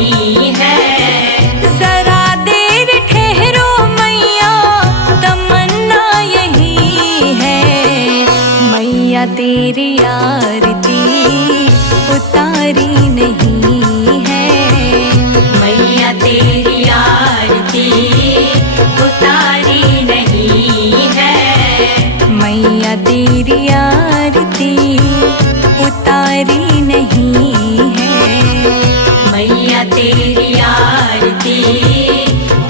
नहीं है। जरा देर ठहरो मैया, तमन्ना यही है। मैया तेरी आरती उतारी नहीं है। मैया तेरी आरती उतारी नहीं है। मैया तेरी आरती उतारी नहीं है। मैया तेरी आरती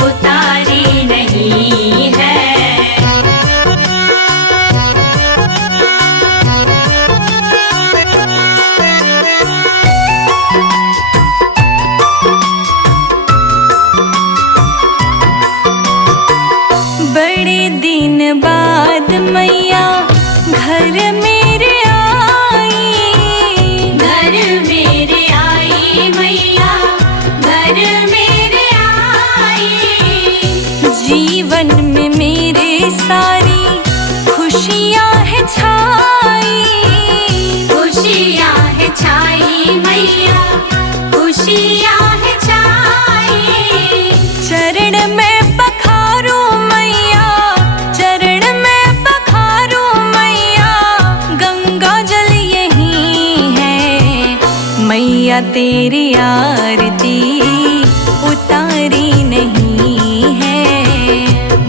उतारी नहीं है। बड़े दिन बाद मैया घर मेरे आई। घर मेरे आई मैया, घर मेरे आई। जीवन में मेरे सारी खुशियाँ है छाई। खुशियाँ है छाई मैया, खुशियाँ है छाई। चरण में पखारो मैया, चरण में पखारो मैया। गंगा जल यही है। मैया तेरी आरती उतारी नहीं है।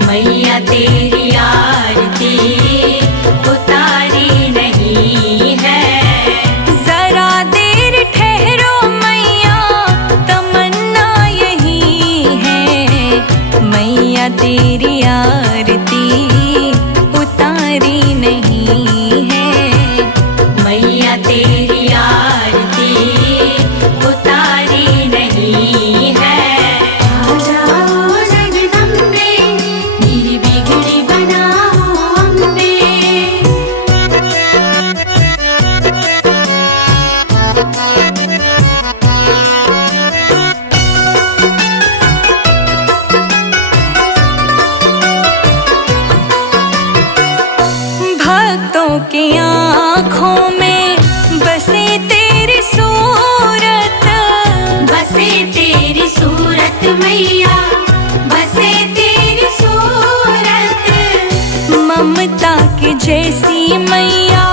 मैया तेरी आरती उतारी नहीं है। जरा देर ठहरो मैया, तमन्ना यही है। मैया तेरी आरती उतारी नहीं है। मैया तेरी आरती उतारी नहीं है। आ जाओ जगदम्बे, मेरी बिगड़ी बनाओ अम्बे। भक्तों की आँखों में बसे तेरी सूरत। बसे तेरी सूरत मैया, बसे तेरी सूरत। ममता की जैसी मैया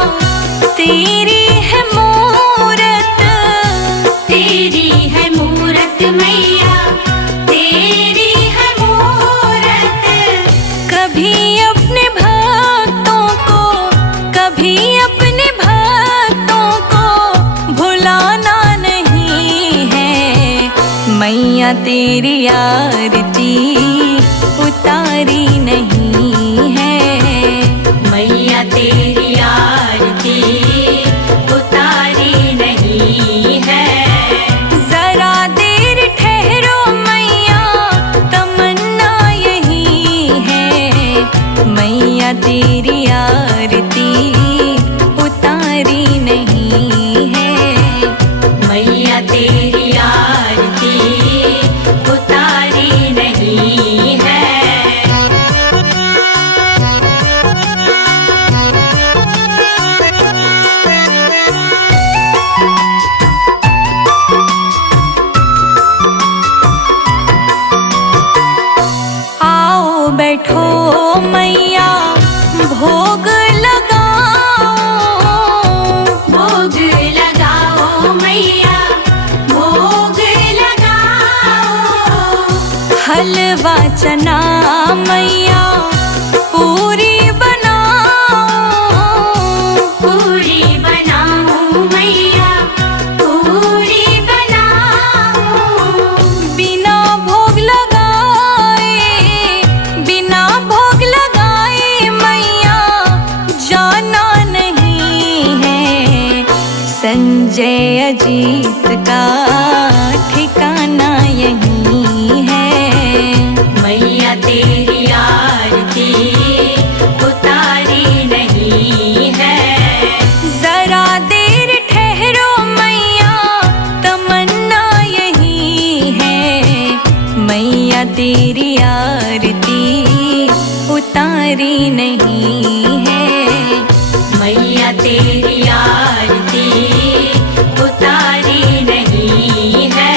तेरी है मूरत। तेरी है मूरत मैया, तेरी है मूरत। कभी अपने भक्तों को, कभी अपने भक्तों को भुलाना नहीं है। मैया तेरी आरती उतारी नहीं है। मैया तेरी आरती उतारी नहीं है। जरा देर ठहरो मैया, तमन्ना यही है। मैया तेरी आरती उतारी नहीं है। मैया तेरी आरती उतारी नहीं है। आओ बैठो मैया, भोग लगाओ। भोग लगाओ मैया, भोग लगाओ। हलवा चना मैया पूरी बनाओ। पूरी बनाओ मैया, पूरी बनाओ। बिना भोग लगाए, बिना भोग लगाए मैया जाना नहीं है। संजय अजीत का ठिकाना यही है। मैया तेरी आरती उतारी नहीं है। जरा देर ठहरो मैया, तमन्ना यही है। मैया तेरी आरती उतारी नहीं है। मैया तेरी आरती उतारी नहीं है।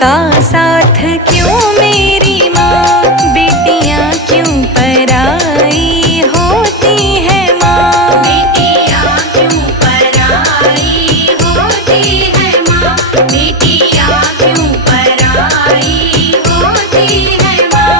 का साथ क्यों मेरी माँ, बेटियाँ क्यों पराई होती है माँ। बेटियाँ क्यों पराई होती है माँ, बेटियाँ क्यों पराई होती है माँ।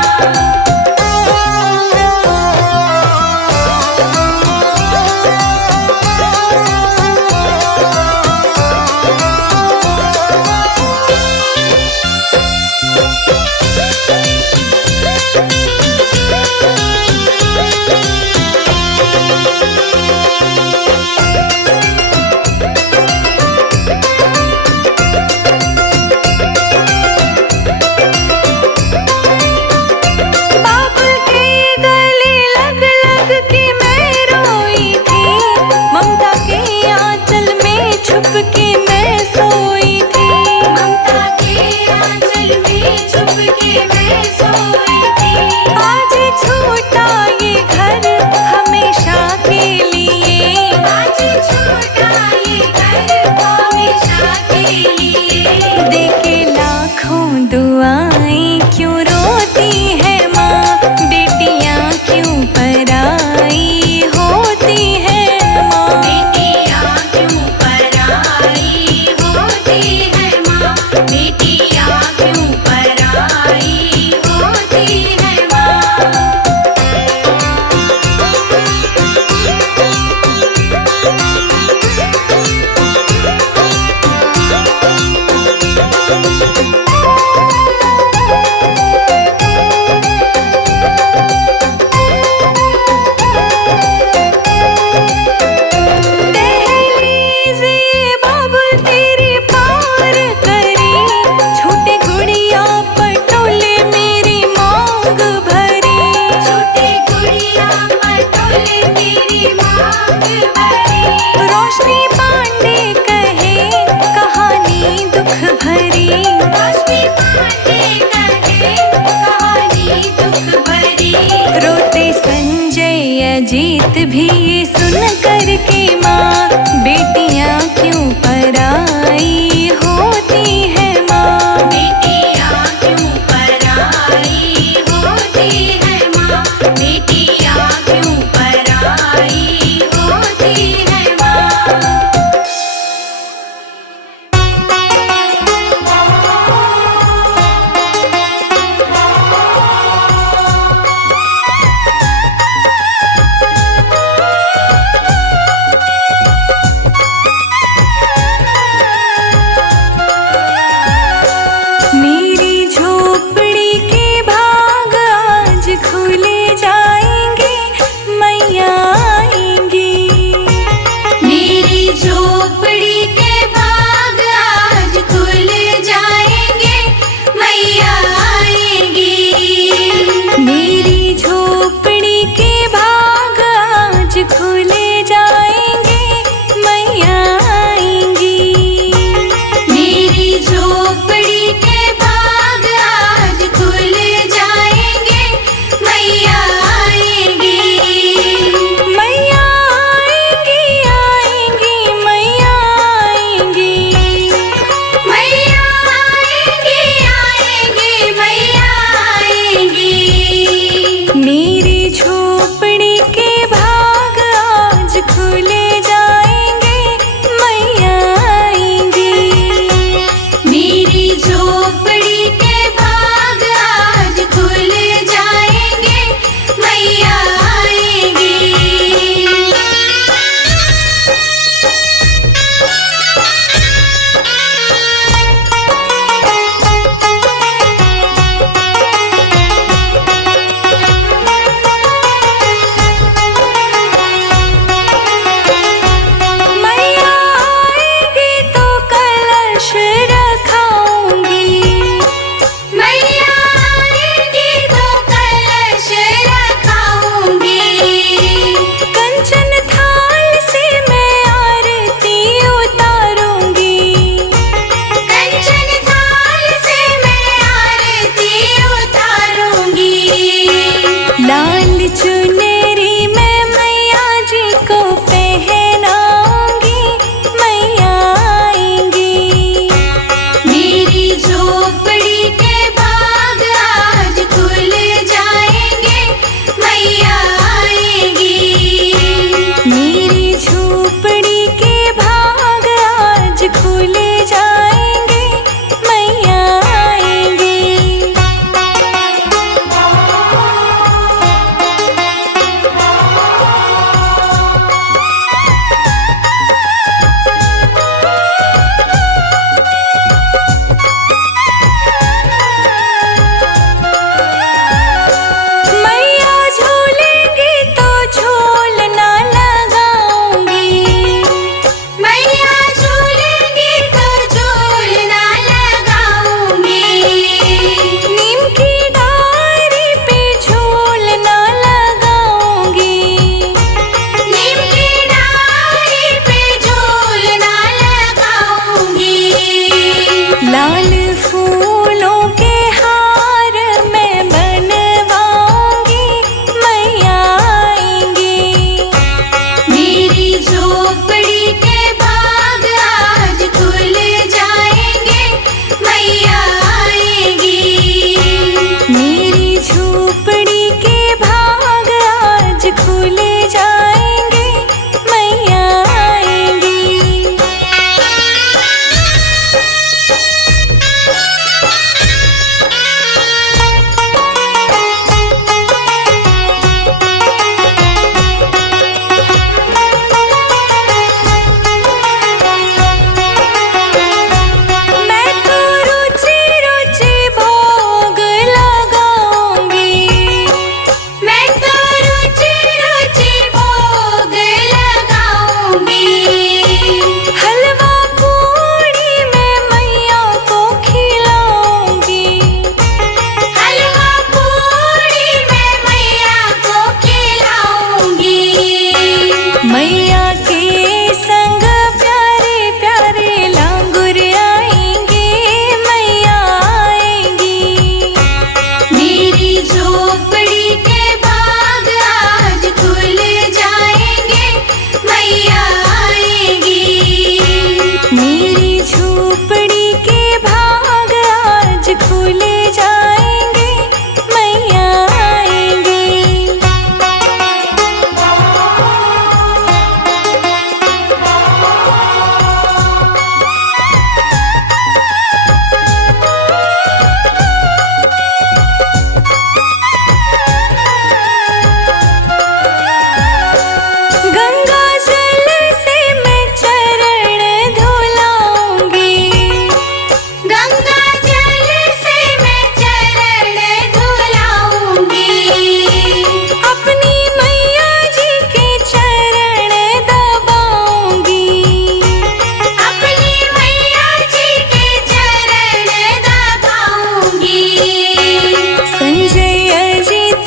बाबुल के गले लग लग के मैं रोई थी, ममता के आंचल में छुप के मैं सोई थी। ममता के आंचल में छुप के मैं सोई थी। आज छूटा ये घर हमेशा के लिए, आज छूटा ये घर हमेशा के लिए। देके लाखों दुआएं क्यों रोती है माँ, बेटियाँ क्यों पराई होती है माँ। बेटियाँ क्यों पराई होती है माँ, बेटियाँ क्यों पराई होती है माँ। दहलीज़ ये बाबुल तेरी पार करी, छोटे गुड़िया पटोले मेरी मांग भरी। छोटी गुड़िया पटोले मेरी मांग भरी। रोशनी पांडे कहे कहानी दुख भरी, रोशनी पांडे कहे कहानी दुख भरी। रोते संजय अजीत भी ये सुन कर के माँ, बेटियाँ क्यों पराई होती है माँ। बेटियाँ क्यों पराई होती है माँ, बेटियाँ क्यों पराई होती है माँ।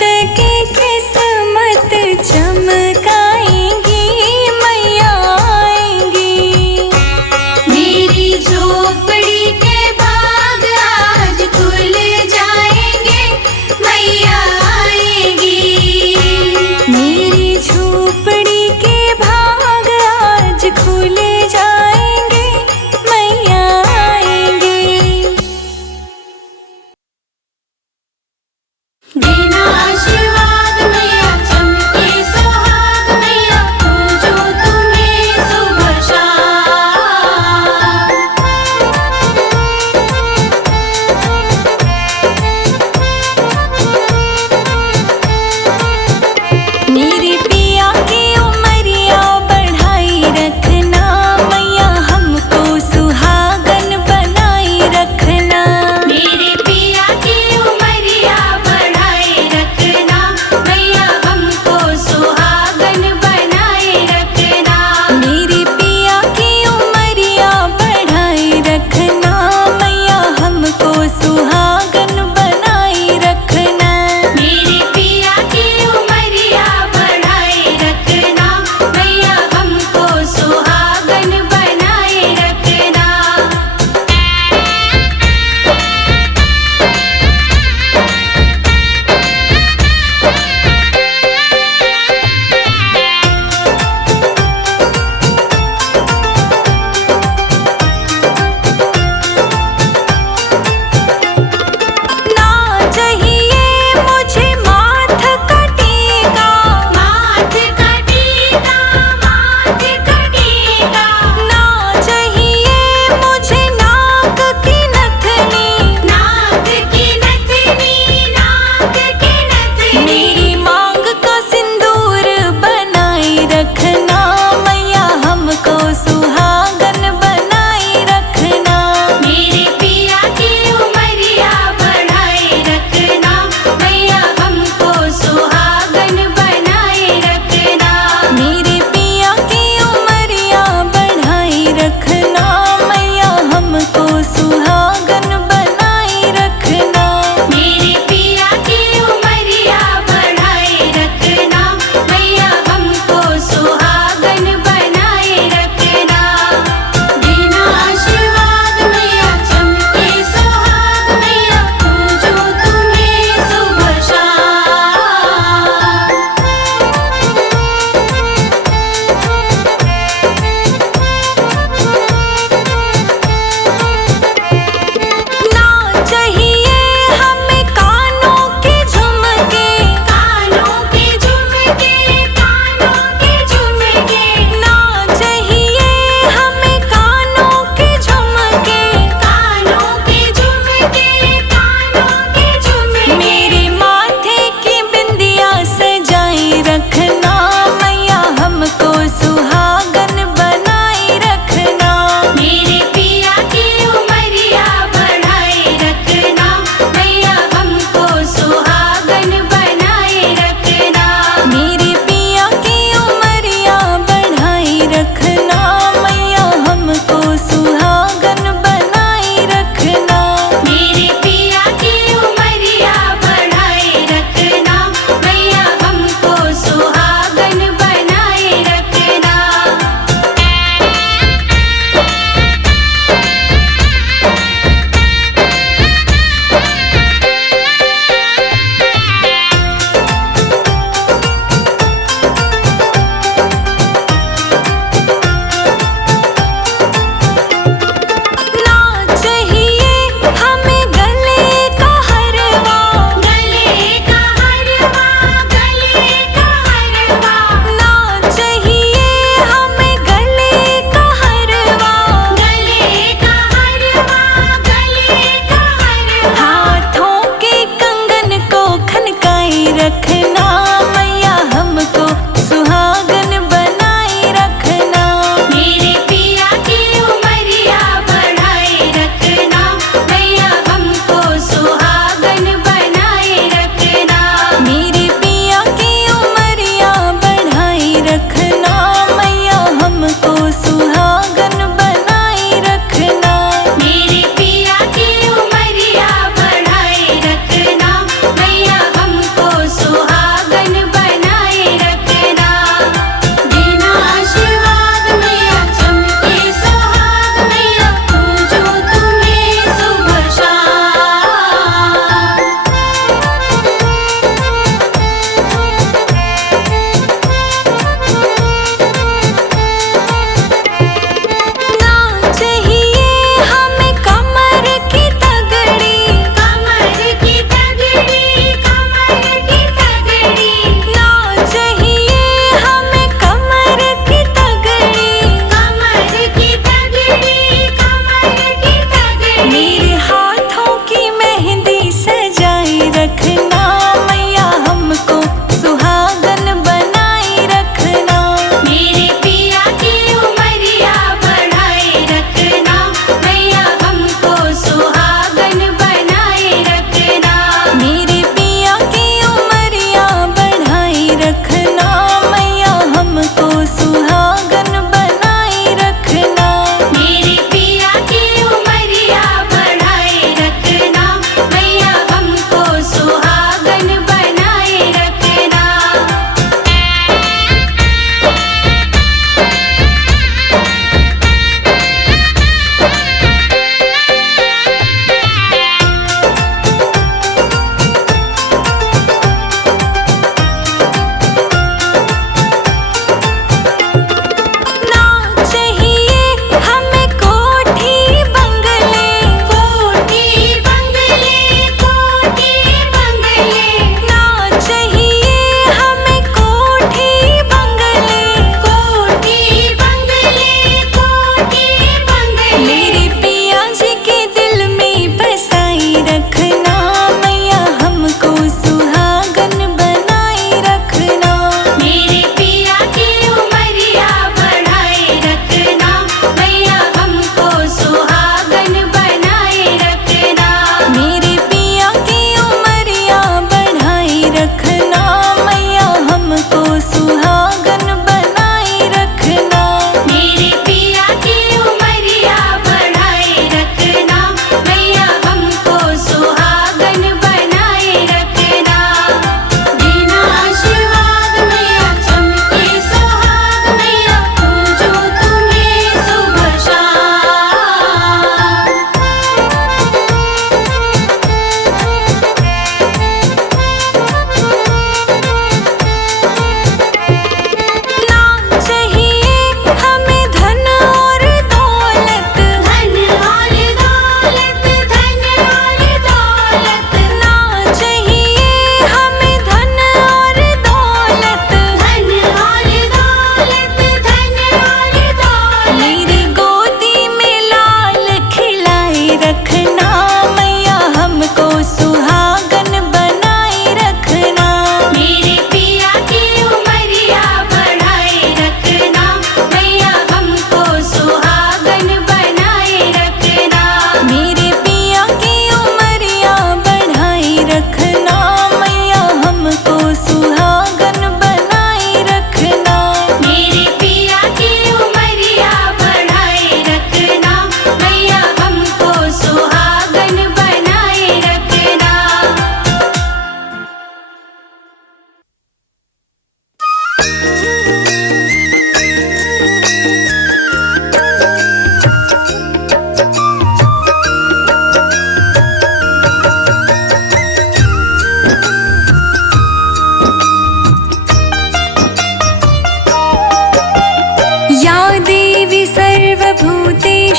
की किस्मत चमकाएंगी मैया आएंगी। मेरी झोपड़ी के भाग आज खुल जाएंगे, मैया आएंगी। मेरी झोपड़ी के भाग आज खुल जाएंगे मैया आएंगी। देना आशीर्वाद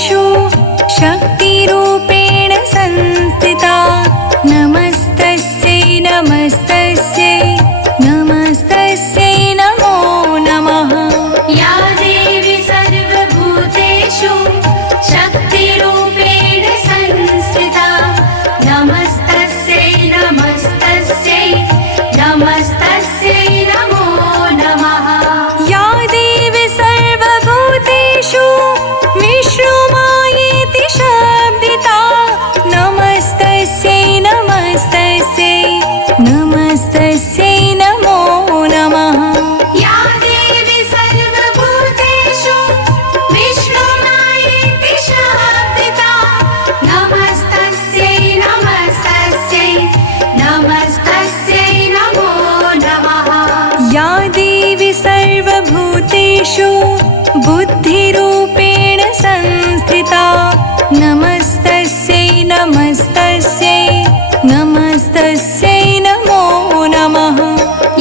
सर्वभूतेषु शक्तिरूपेण संस्थिता नमस्तस्यै नमस्तस्यै नमस्तस्यै नमो नमः। या देवी सर्वभूतेषु शक्तिरूपेण संस्थिता नमस्तस्यै नमस्तस्यै नमस्तस्यै नमो नमः। या देवी सर्वभूतेषु विष्णुमायेति शब्दिता नमस्तस्यै नमस्तस्यै नमस्तस्यै नमो नमः। या देवी सर्वभूतेषु विष्णुमायेति शब्दिता नमस्तस्यै नमस्तस्यै नमस्तस्यै नमो नमः। या देवी सर्वभूतेषु बुद्धिरूपेण संस्थिता नमस्तस्यै नमस्तस्यै नमस्तस्यै नमो नमः।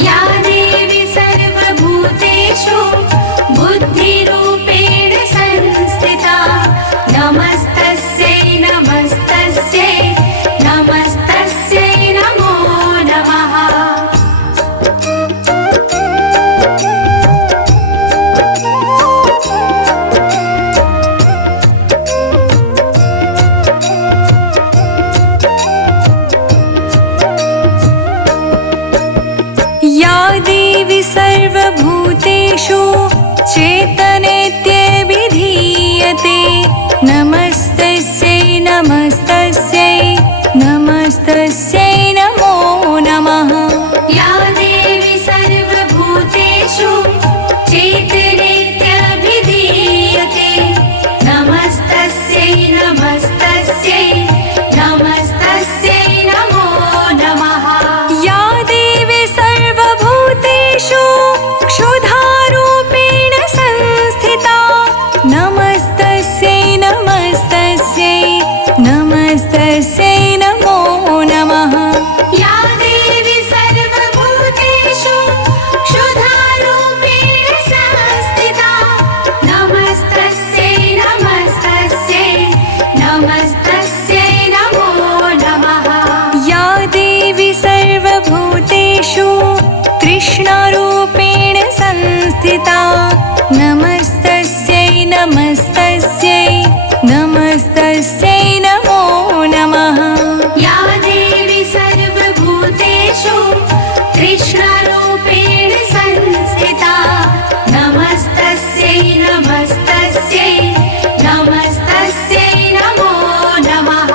या देवी सर्वभूतेषु बुद्धिरूपेण संस्थिता नमस्तस्यै नमस्तस्यै नमस्तस्यै नमो नमः। या देवी सर्वभूतेषु चेतनेत्यभिधीयते नमस्तस्यै नमस्तस्यै नमस्तस्यै नमो नमः। या देवी सर्वभूतेषु चेतनेत्यभिधीयते नमस्तस्यै नमस्तस्यै नमस्तस्यै नमो नमः। या देवी सर्वभूतेषु क्षुधारूपेण संस्थिता नमस्तस्यै नमस्तस्यै नमस्तस्यै नमो नमः। या देवी सर्वभूतेषु क्षुधारूपेण संस्थिता नमस्तस्यै नमस्तस्यै नमस्तस्यै नमो नमः। या देवी सर्वभूतेषु तृष्णारूपेण संस्थिता नमस्तस्यै नमस्तस्यै नमस्तस्यै नमो नमः। या देवी सर्वभूतेषु तृष्णारूपेण संस्थिता नमस्तस्यै नमस्तस्यै नमस्तस्यै नमो नमः।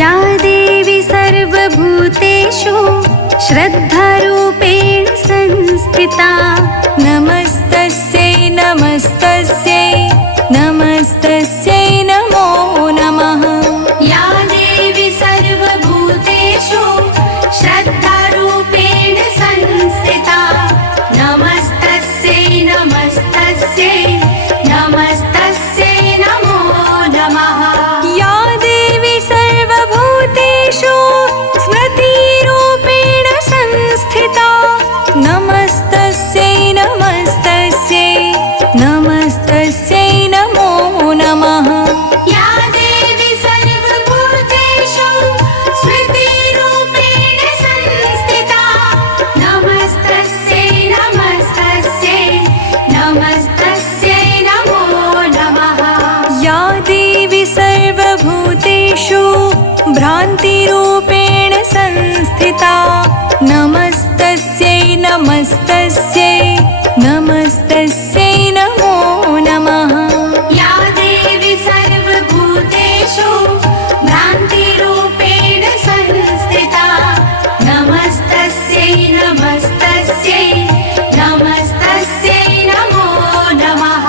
या देवी सर्वभूतेषु श्रद्धारूपेण संस्थिता नमस्तस्यै नमस्तस्यै नमस्तस्यै नमो नमः। या देवी सर्वभूतेषु श्रद्धारूपेण संस्थिता नमस्तस्यै नमस्तस्यै नमस्तस्यै नमो नमः। या देवी सर्वभूतेषु स्मृतिरूपेण संस्थिता नमस्तस्यै नमस्तस्यै नमस्तस्यै नमो नमः। या देवी सर्वभूतेषु स्मृतिरूपेण संस्थिता नमस्तस्यै नमस्तस्यै नमस्तस्यै नमो नमः। या देवी सर्वभूतेषु भ्रान्तिरूपेण संस्थिता नमस्तस्यै नमस्तस्यै नमस्तस्यै नमो नमः। या देवी सर्वभूतेषु भ्रान्तिरूपेण संस्थिता नमस्तस्यै नमस्तस्यै नमस्तस्यै नमो नमः।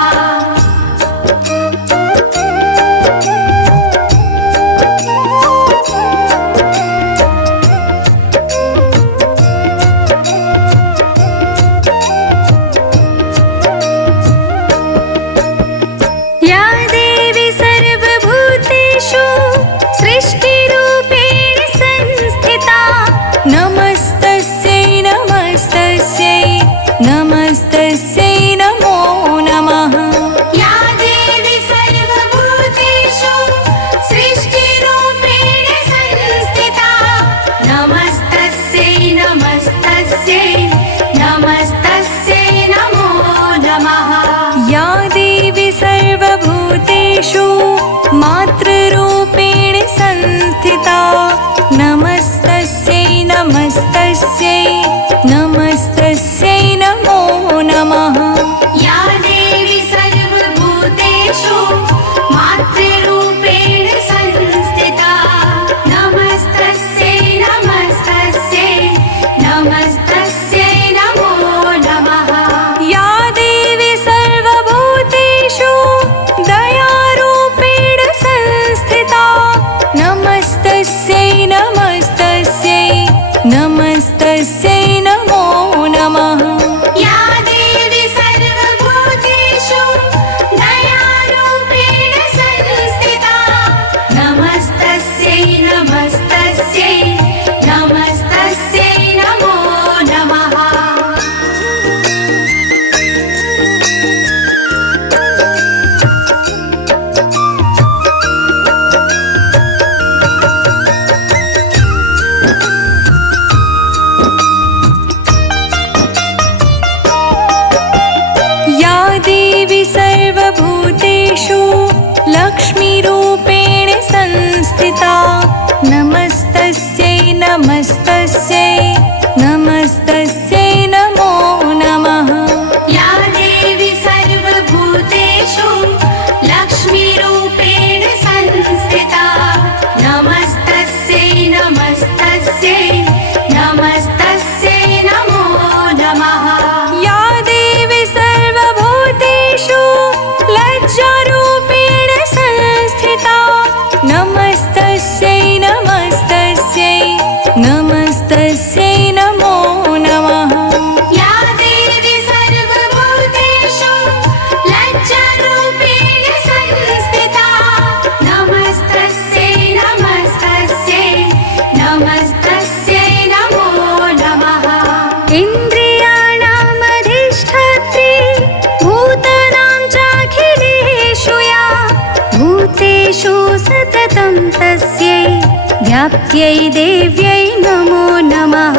व्याप्त्यै देव्यै नमो नमः।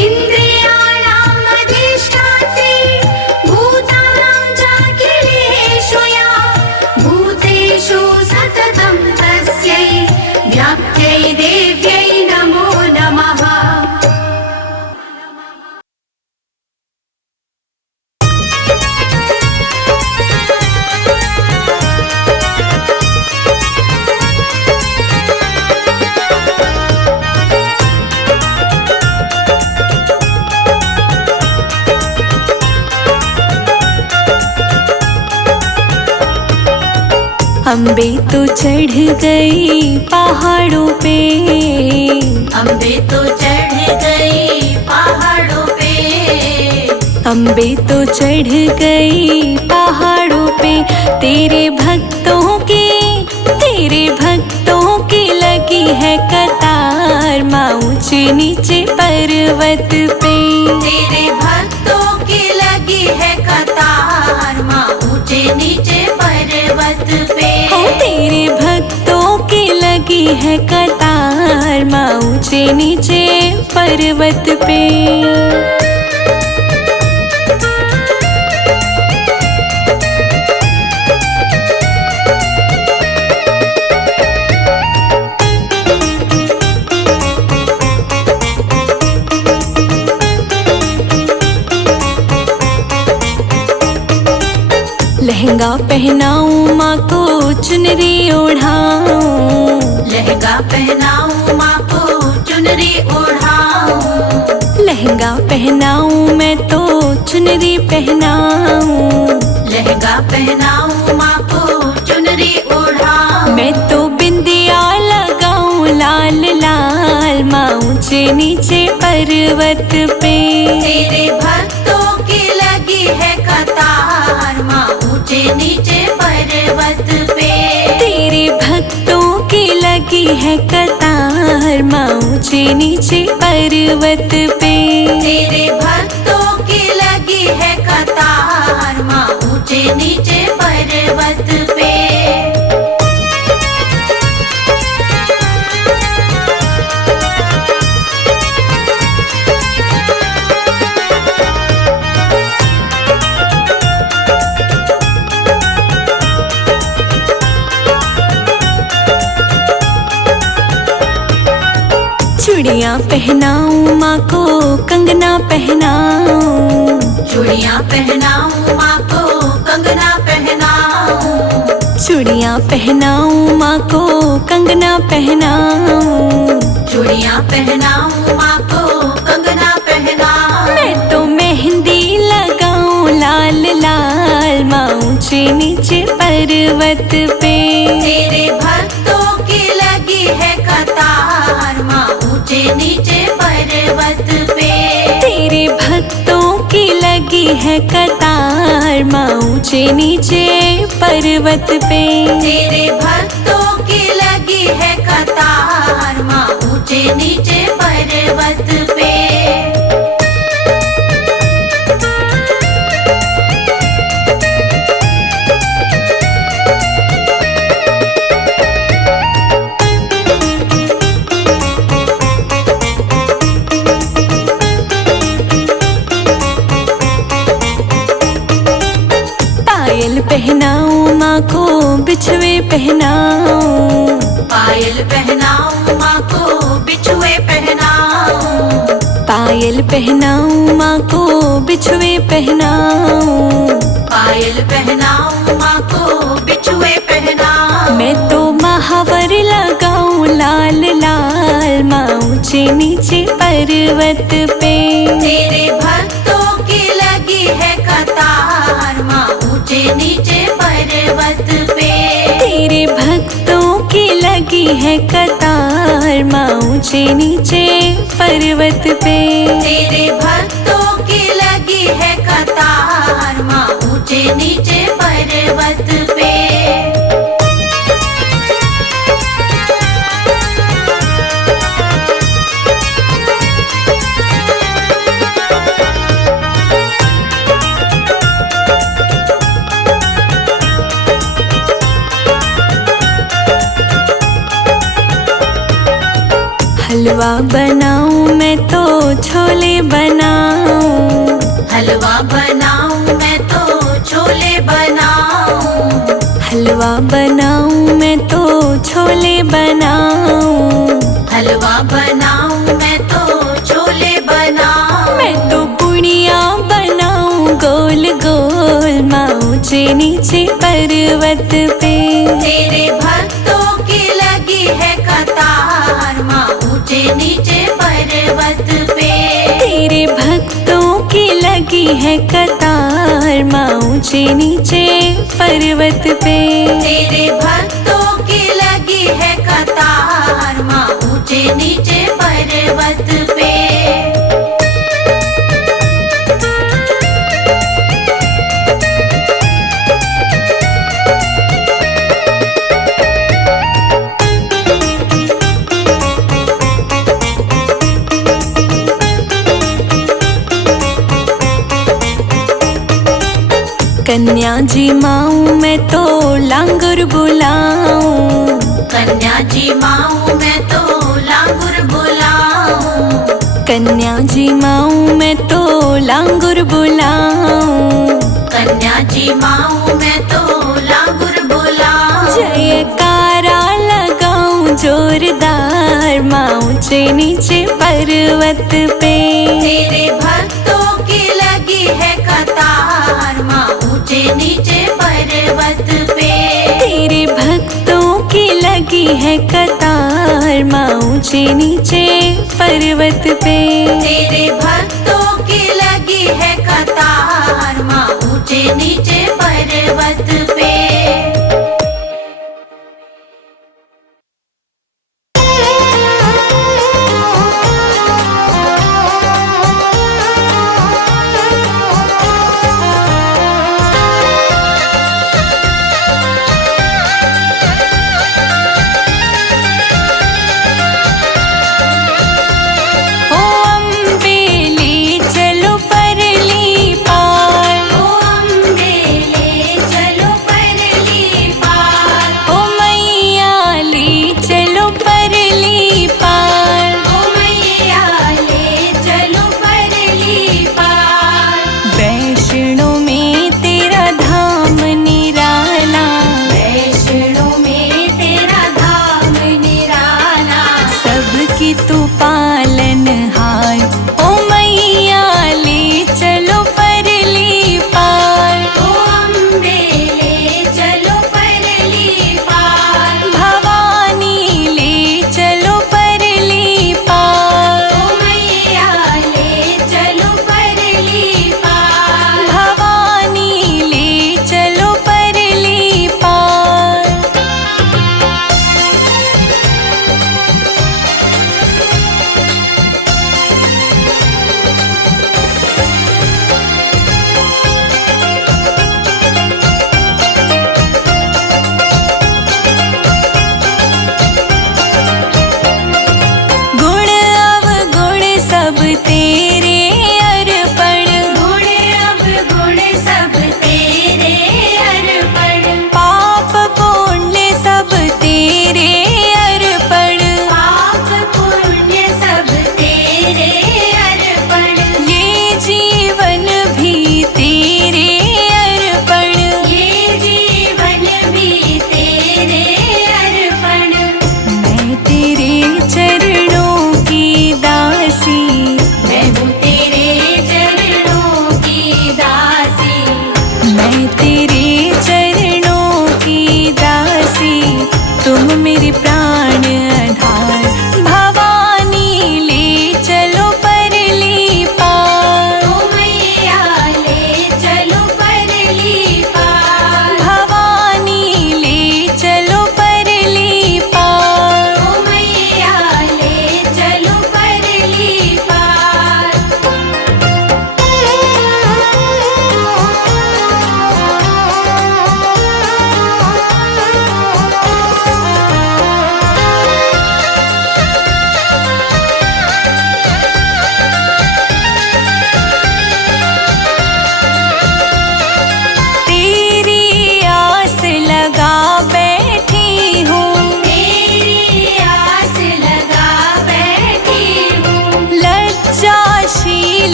इन्द्रियाणाम् अधिष्ठात्री भूतानां चाखिलेषु या भूतेषु सततं तस्यै व्याप्त्यै देव्यै नमो नमः। अम्बे तो चढ़ गई पहाड़ों पे, अम्बे तो चढ़ गई पहाड़ों पे, अम्बे तो चढ़ गई पहाड़ों पे। तेरे भक्तों की लगी है कतार माँ ऊंचे नीचे पर्वत पे। तेरे भक्तों की लगी है कतार माँ ऊंचे नीचे पर्वत पे। तेरे भक्तों की लगी है कतार माँ ऊंचे नीचे पर्वत पे। लहंगा पहनाऊं माँ को चुनरी ओढ़ाऊं, लहंगा पहनाऊं माँ को चुनरी ओढ़ाऊं, लहंगा पहनाऊं मैं तो चुनरी पहनाऊं, लहंगा पहनाऊं माँ को चुनरी ओढ़ाऊं। मैं तो बिंदिया लगाऊं लाल लाल माँ ऊंचे नीचे पर्वत पे। तेरे भक्तों की लगी है कतार माँ ऊंचे नीचे पर्वत पे। तेरे भक्तों की लगी है कतार माँ ऊंचे नीचे पर्वत पे। तेरे भक्तों की लगी है कतार माँ ऊंचे नीचे पर्वत पे। चूड़ियाँ पहनाऊं माँ को कंगना पहनाऊं, चूड़ियाँ पहनाऊं माँ को कंगना पहनाऊं, चूड़ियाँ पहनाऊं माँ को कंगना पहनाऊं, चूड़ियाँ पहनाऊं माँ को कंगना पहनाऊं। मैं तो मेहंदी लगाऊं लाल लाल माँ ऊंचे नीचे पर्वत पे। तेरे भक्तों की लगी है कतार माँ ऊंचे नीचे पर्वत पे। तेरे भक्तों की लगी है कतार माँ ऊंचे नीचे पर्वत पे। तेरे भक्तों की लगी है कतार माँ ऊंचे नीचे पर्वत पे। पायल पहनाऊं माँ को बिछुए पहनाऊं, पायल पहनाऊं माँ को बिछुए पहनाऊं, पायल पहनाऊं माँ को बिछुए पहनाऊं, पायल पहनाऊं माँ को बिछुए पहनाऊं। मैं तो महावर लगाऊं लाल लाल माँ ऊंचे नीचे पर्वत पे। तेरे भक्तों की लगी है कतार माँ ऊंचे नीचे पर्वत पे। तेरे भक्तों की लगी है कतार माँ ऊंचे नीचे पर्वत पे। तेरे भक्तों की लगी है कतार माँ ऊंचे नीचे पर्वत पे। हलवा बनाऊं मैं तो छोले बनाऊं, हलवा बनाऊं मैं तो छोले बनाऊं, हलवा बनाऊं मैं तो छोले बनाऊं, हलवा बनाऊं मैं तो छोले बनाऊं। मैं तो पुड़िया बनाऊं गोल गोल माँ ऊंचे नीचे पर्वत पे। तेरे भक्तों की लगी है कतार माँ ऊंचे नीचे पर्वत पे। तेरे भक्तों की लगी है कतार माँ ऊंचे नीचे पर्वत पे। तेरे भक्तों की लगी है कतार माँ ऊंचे नीचे पर्वत पे। कन्या जी माऊं मैं तो लांगुर बुलाऊं, कन्या जी माऊं मैं तो लांगुर बुलाऊं, कन्या जी माऊं मैं तो लांगुर बुलाऊं, कन्या जी माऊं मैं तो लांगुर बुलाऊं। जयकारा लगाऊं जोरदार माँ ऊंचे नीचे पर्वत पे। तेरे भक्तों की लगी है कतार माँ ऊंचे नीचे पर्वत पे। तेरे भक्तों की लगी है कतार माँ ऊंचे नीचे पर्वत पे। तेरे भक्तों की लगी है कतार माँ ऊंचे नीचे पर्वत पे। चलो परली पार, ओ अम्बे ले चलो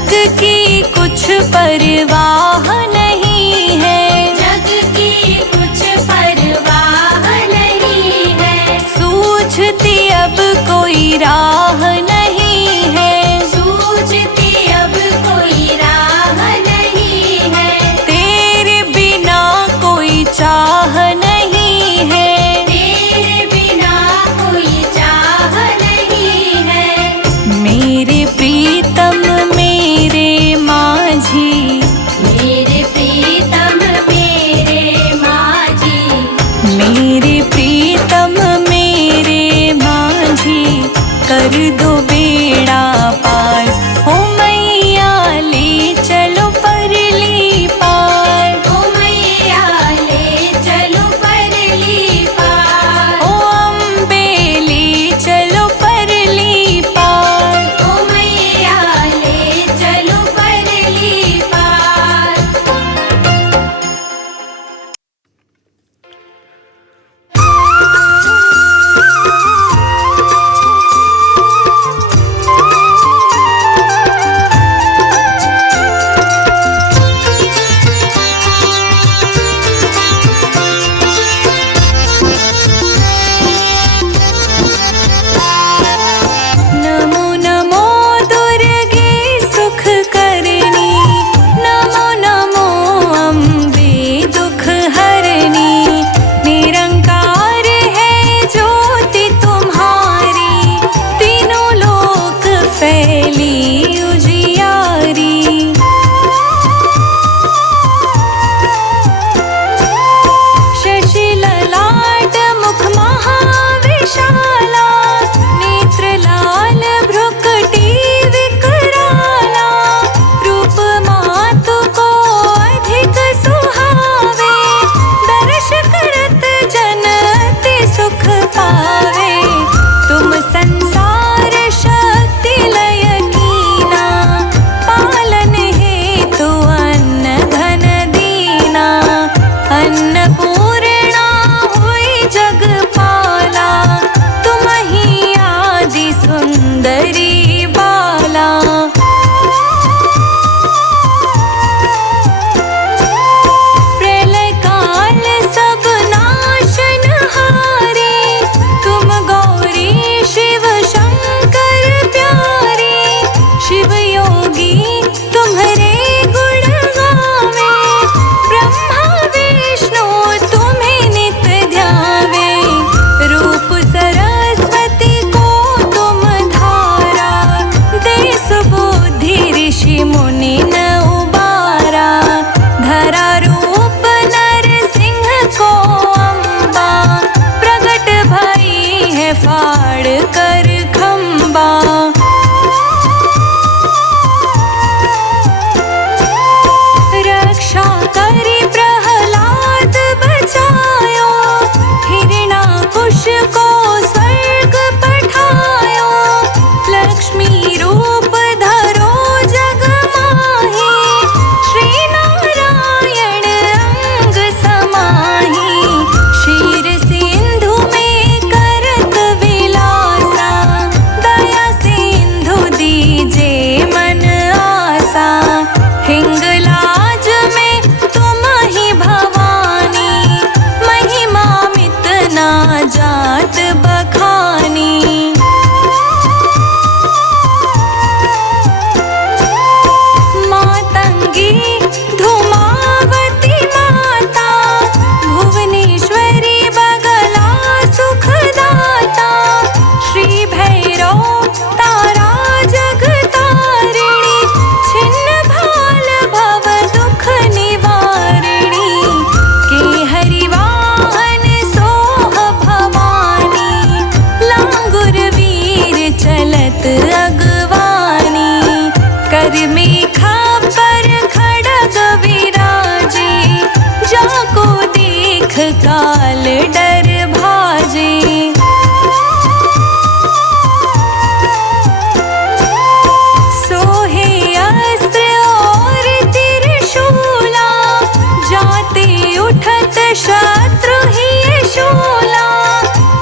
जग की कुछ परवाह नहीं है, जग की कुछ परवाह नहीं है। सूझती अब कोई राह नहीं है, सूझती अब कोई राह नहीं है। तेरे बिना कोई चाह नहीं है, तेरे बिना कोई चाह नहीं है। मेरे प्रीतम मेरे माझी, मेरे प्रीतम मेरे माझी, मेरे प्रीतम मेरे माझी, कर दो बेड़ा पार, हो मैया ले चलो परली पार, ओ मैया ले चलो परली पार, ओ अम्बे ले चलो परली पार। ओ मैया ले चलो परली पार। नमो नमो दुर्गे सुख करनी, नमो नमो अम्बे दुख हरनी, निरंकार है ज्योति तुम्हारी, तीनों लोक फैली उजियारी। शशि ललाट मुख महाविशाला, नेत्र लाल भ्रुकुटी विकराला, रूप मातु को अधिक सुहावे, दर्श करत जन अति सुख पावे। तुम संसार शक्ति लय कीना, पालन हेतु अन्न धन दीना, अन्नपूर्णा हुई जगपाला, तुम ही आदि सुंदरी बाला। प्रलय काल सब नाशनहारी, तुम गौरी शिव शंकर प्यारी, शिव योगी तुम्हारे गुण गावे, ब्रह्मा विष्णु तुम्हें नित ध्यावे, रूप सरस्वती को तुम धारा, दे सुबुद्धि ऋषि मुनि न उबारा, धरा रूप नरसिंह को अम्बा, प्रगट भई है फाड़ कर खंबा। रक्षा करी प्रहलाद बचायो, हिरणाकुश को स्वर्ग पठायो, लक्ष्मी रूप धरो जग माही, श्री नारायण अंग समाही, क्षीर सिंधु में करत विलासा, दया सिंधु दीजे मन आसा, हिंगलाज में तुम ही भवानी, महिमा मित ना जात बखानी। मातंगी धूमावती माता, भुवनेश्वरी बगला सुखदाता, श्री भैरव तारा जगतारिणी, छिन्न भाल भव दुख निवारिणी, के हरिवाहन सोह भवानी, लांगुर वीर चलत अगवानी, कर मेखा पर खड़ग विराजे, जाको देख काल डर भाजे। सोहे अस्त्र और त्रिशूला, जाते उठत शत्रु ही शूला,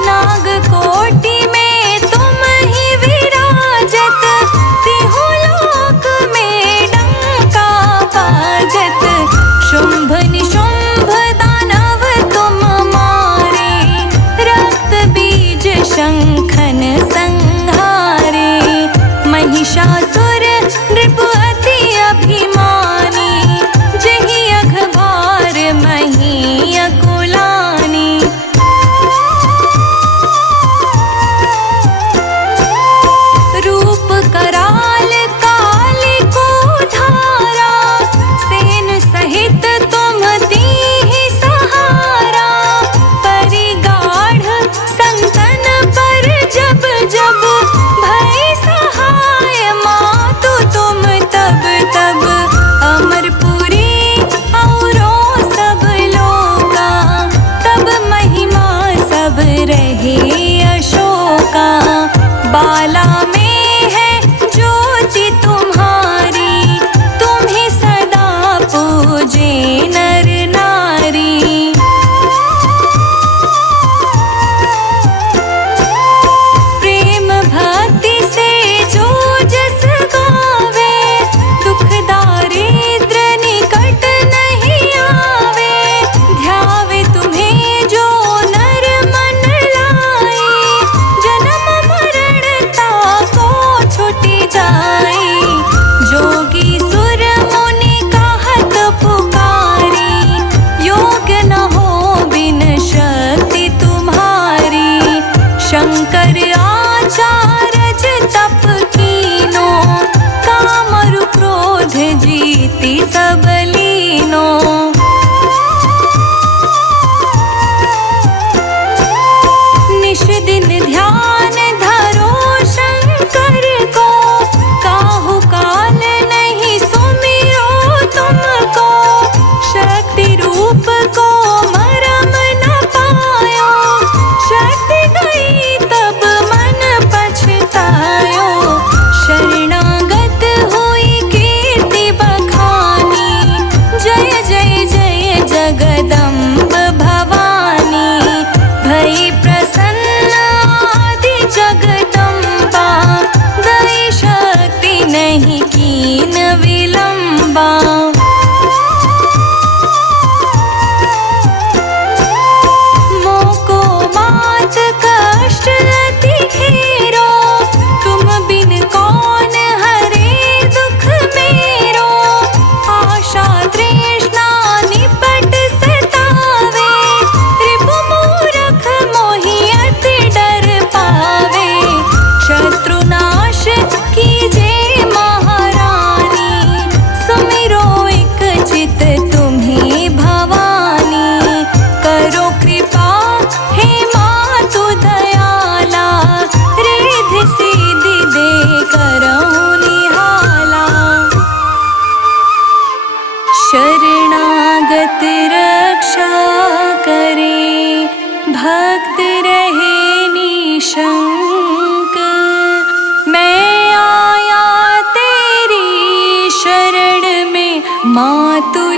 नागकोटि में तुम ही विराजत, तिहु लोक में महिषासुर नृप अति अभिमानी, जही अखबार मही अकुलानी। रूप कराल काली को धारा, सेन सहित तुम दीहि सहारा। परिगाढ़ संतन पर जब जब भई सहाय, मातु तुम तब तब अमरपुरी औरो सब लोका। तब महिमा सब रहे अशोका, बाला में है ज्योति तुम्हारी, तुम्हें सदा पूजे नर नारी। प्रेम भक्ति से जो जस गावे, दुख दारिद्र निकट नहीं आवे। ध्यावे तुम्हें जो नर मन लाए, जन्म मरण ताको छुटी जाए। जोगी सुर मुनि कहत पुकारी, योग न हो बिन शक्ति तुम्हारी। शंकर आचार्य तप कीनो, कामरु क्रोध जीति सब लीनो। निश दिन ध्यान धरो शंकर को, काहू काल नहीं सुमिरो तुमको। शक्ति रूप को मरम न पायो, शक्ति गई तब मन पछतायो। शरणागत हुई कीर्ति बखानी, जय जय जय जगदम्ब भवानी। भई प्रसन्न आदि जगदम्बा, दई शक्ति नहीं कीन विलंबा। मोको मात कष्ट अति घेरो, तुम बिन कौन हरे दुख मेरो। आशा तृष्णा निपट सतावे, रिपु मूरख मोहि अति डर पावे। शत्रुनाश कीजे महारानी, सुमिरो एक चित तुम्हें भवानी। करो कृपा हे मातु दयाला, रिद्धि सिद्धि दे करहु निहाला। शरणागत रक्षा करे, भक्त रहे निशंक। मैं आया तेरी शरण में मातु